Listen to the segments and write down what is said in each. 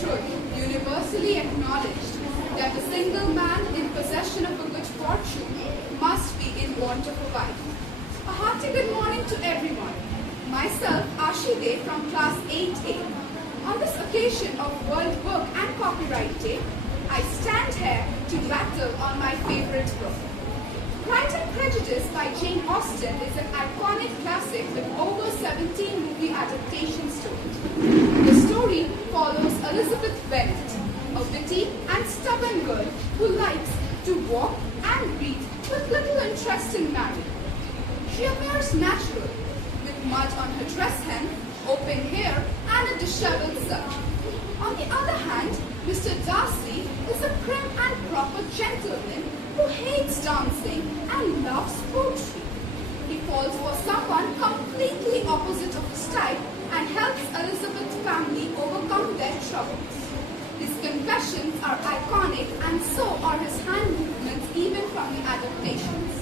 truth universally acknowledged that a single man in possession of a good fortune must be in want of a wife. A hearty good morning to everyone. Myself, Ashide from class 8A. On this occasion of World Book and Copyright Day, I stand here to battle on my favorite book. Pride and Prejudice by Jane Austen is an iconic classic with over 17 movie adaptations to it. The story follows Elizabeth Bennet, a witty and stubborn girl who likes to walk and read with little interest in marriage. She appears natural, with mud on her dress hem, open hair, and a disheveled self. On the other hand, Mr. Darcy is a prim and proper gentleman who hates dancing and loves poetry. He falls for someone completely opposite of his type and helps Elizabeth's family overcome their troubles. His confessions are iconic and so are his hand movements even from the adaptations.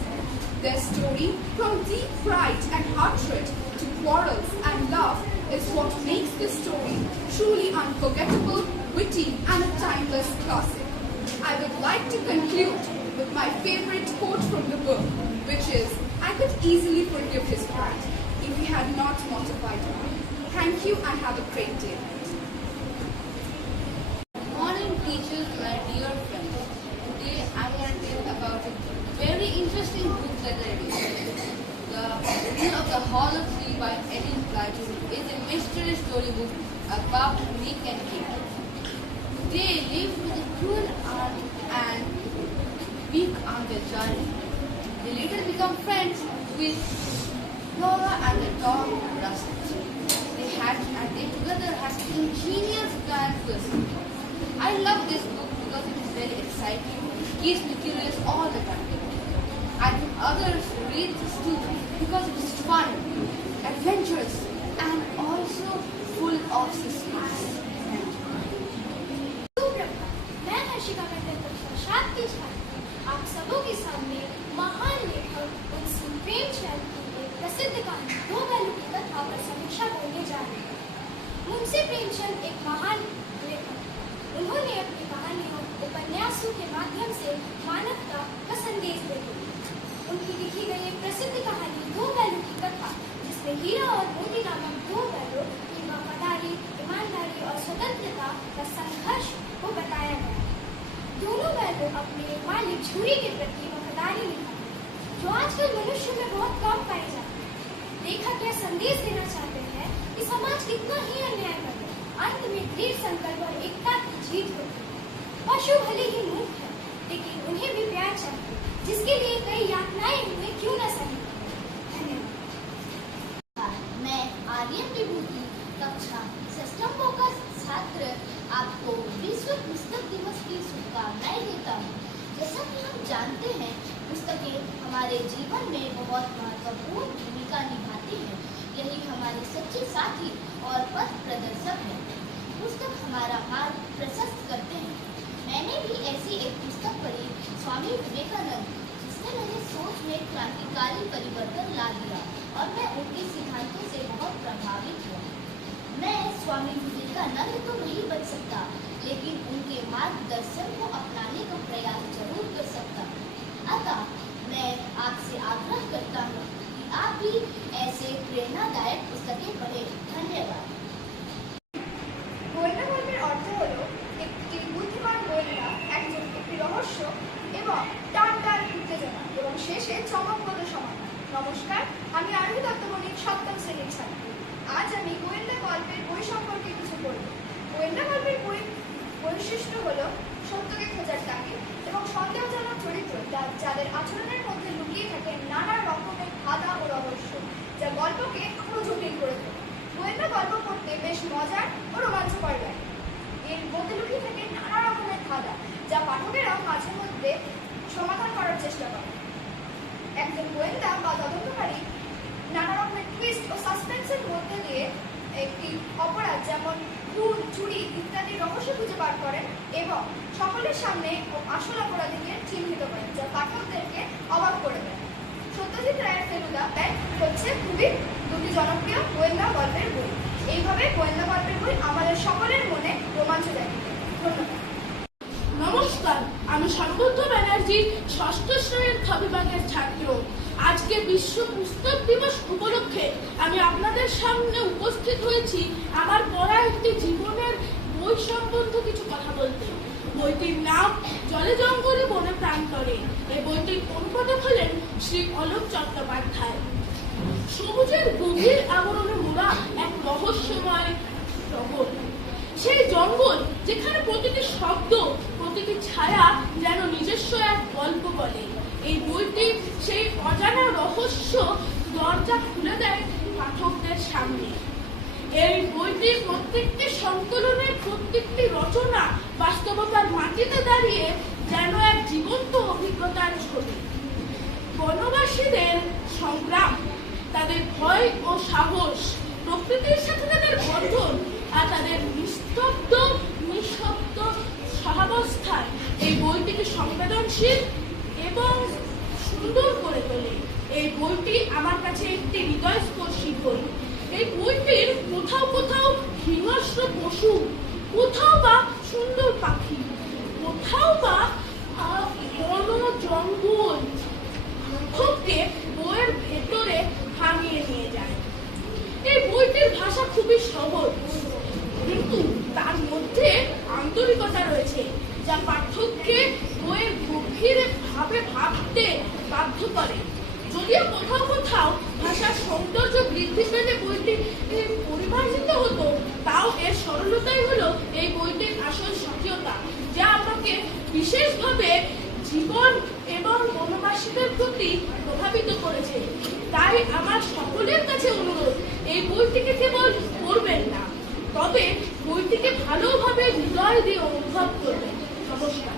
Their story, from deep pride and hatred to quarrels and love, is what makes this story truly unforgettable, witty, and a timeless classic. I would like to conclude with my favorite quote from the book, which is, "I could easily forgive his pride if he had not mortified me." Thank you and have a great day. Good morning, teachers, my dear friends. Today I want to tell about a very interesting book that I read. The Review of the Hall of Three by Edwin Blyton is a mystery storybook about Nick and Kate. They live with a cruel aunt and weak Uncle Charlie. They later become friends with Flora and the dog Russet. They hatch and they together have ingenious plans to escape. I love this book because it is very exciting. It keeps me curious all the time. I think others read this too because it is fun, adventurous, and also full of suspense. मैं हर्षिका मंडल कक्षा 7 की छात्र आप सबों के सामने महान लेखक मुंशी प्रेमचंद की एक प्रसिद्ध कहानी दो बैलों की कथा पर समीक्षा करने जा रहे हैं। मुंशी प्रेमचंद एक महान लेखक, उन्होंने अपनी कहानियों उपन्यासों के माध्यम से मानवता का संदेश देते हैं। उनकी लिखी गई एक प्रसिद्ध कहानी दो बैलों की कथा, जिसमें हीरा और मोती नामक दो बैलों की वफादारी, ईमानदारी और स्वतंत्रता का संघर्ष को बताया गया। दोनों बैलों अपने मालिक झूरी के प्रति वफादारी निभाते, जो आजकल मनुष्य में बहुत कम पाई जाती है। लेखक यह संदेश देना चाहते हैं कि समाज कितना ही अन्याय करे, अंत में दृढ़ संकल्प और एकता की जीत होती है। पशु भले ही मूर्ख है, लेकिन उन्हें भी प्यार चाहिए, जिसके लिए कई यातनाएं हुए क्यों न सही। धन्यवाद। मैं आर्यन विभूति कक्षा सिस्टम का छात्र आपको विश्व पुस्तक दिवस की शुभकामनाएं देता हूँ। जैसा कि हम जानते हैं, पुस्तकें हमारे जीवन में बहुत महत्वपूर्ण भूमिका निभाती हैं। यही हमारे सच्चे साथी और पथ प्रदर्शक हैं। पुस्तक हमारा मार्ग प्रशस्त करते हैं। मैंने भी ऐसी एक पुस्तक पढ़ी, स्वामी विवेकानंद, जिसने मेरी सोच में क्रांतिकारी परिवर्तन ला दिया और मैं उनके सिद्धांतों से बहुत प्रभावित हुआ। मैं स्वामी विवेकानंद तो नहीं बन सकता, लेकिन उनके मार्गदर्शन को अपनाने का प्रयास जरूर कर सकता हूँ। अतः मैं आपसे आग्रह करता हूँ कि आप भी ऐसे प्रेरणादायक पुस्तकें पढ़ें। धन्यवाद। গোয়েন্দা গল্পের অর্থ হলো একটি বুদ্ধিমান গোয়েন্দা একটি রহস্য এবং টান উত্তেজনা এবং শেষে চমকপ্রদ সমাধান। নমস্কার, আমি আরোহী দত্তমণি 7ম শ্রেণীর ছাত্রী। আজ আমি গোয়েন্দা গল্পের বই সম্পর্কে কিছু বলব। গোয়েন্দা গল্পের বৈশিষ্ট্য হলো সত্যকে খোঁজার তাগিদ এবং সন্দেহজনক চরিত্র যাদের আচরণের মধ্যে লুকিয়ে থাকে নানা রকমের ধাঁধা ও রহস্য, যা গল্পকে আরো জটিল করে তোলে। গোয়েন্দা গল্প পড়তে বেশ মজার ও রোমাঞ্চকর লাগে। এর মধ্যে লুকিয়ে থাকে নানা রকমের ধাঁধা, যা পাঠকেরা মাঝে মধ্যে সমাধান করার চেষ্টা করে। একজন গোয়েন্দা বা তদন্তকারী নানা রকমের টুইস্ট ও সাসপেন্সের মধ্যে দিয়ে একটি অপরাধ যেমন খুন, চুরি ইত্যাদি রহস্য খুঁজে বার করেন এবং সকলের সামনে আসল অপরাধীকে চিহ্নিত করেন, যা পাঠকদেরকে অবাক করে দেয়। সত্য সত্যজিৎ রায়ের ফেলুদা ব্যাগ হচ্ছে খুবই দুটি জনপ্রিয় গোয়েন্দা গল্পের বই। এইভাবে গোয়েন্দা গল্পের বই আমাদের সকলের মনে রোমাঞ্চ জাগিয়ে তোলে। ধন্যবাদ। নমস্কার, আমি সম্বুদ্ধ ব্যানার্জি, ষষ্ঠ শ্রেণীর খ বিভাগের ছাত্র। আজকে বিশ্ব পুস্তক দিবস উপলক্ষে আমি আপনাদের সামনে উপস্থিত হয়েছি আমার পড়া একটি জীবনের বই সম্বন্ধে কিছু কথা বলতে। বইটির নাম জলে জঙ্গলে বনে প্রান্তরে। এই বইটির অনুবাদক হলেন শ্রী অলোক চট্টোপাধ্যায়। সবুজের গভীর আবরণে মোড়া এক রহস্যময় জগৎ। সেই জঙ্গল যেখানে প্রতিটি শব্দ, প্রতিটি ছায়া যেন নিজস্ব এক গল্প বলে। এই বইটি সেই অজানা রহস্য দরজা খুলে দেয় পাঠকদের সামনে। এই বইটির প্রত্যেকটি সংকলনের প্রত্যেকটি রচনা বাস্তবতার মাটিতে দাঁড়িয়ে যেন এক জীবন্ত অভিজ্ঞতার ছবি। বনবাসীদের সংগ্রাম, তাদের ভয় ও সাহস, প্রকৃতির সাথে তাদের বন্ধন আর তাদের নিস্তব্ধ নিঃশব্দ সহাবস্থায় এই বইটিকে সংবেদনশীল এবং সুন্দর করে তোলে। এই বইটি আমার কাছে একটি হৃদয়স্পর্শী বই। এই বইটির কোথাও কোথাও হিংস্র পশু, কোথাও বা সুন্দর পাখি, কোথাও বা ঘন জঙ্গল পাঠককে বইয়ের ভেতরে ভাঙিয়ে নিয়ে যায়। এই বইটির ভাষা খুবই সহজ, কিন্তু তার মধ্যে আন্তরিকতা রয়েছে যা পাঠককে বইয়ের গভীরে ভাবে ভাবতে বাধ্য করে। যদিও কোথাও কোথাও ভাষার সৌন্দর্য বৃদ্ধি পেলে বইটি পরিমার্জিত হতো, তাও এর সরলতাই হলো এই বইটির আসল স্বকীয়তা, যা আমাকে বিশেষভাবে জীবন এবং বনবাসীদের প্রতি প্রভাবিত করেছে। তাই আমার সকলের কাছে অনুরোধ, এই বইটিকে কেবল পড়বেন না, তবে বইটিকে ভালোভাবে হৃদয় দিয়ে অনুভব করবেন। নমস্কার।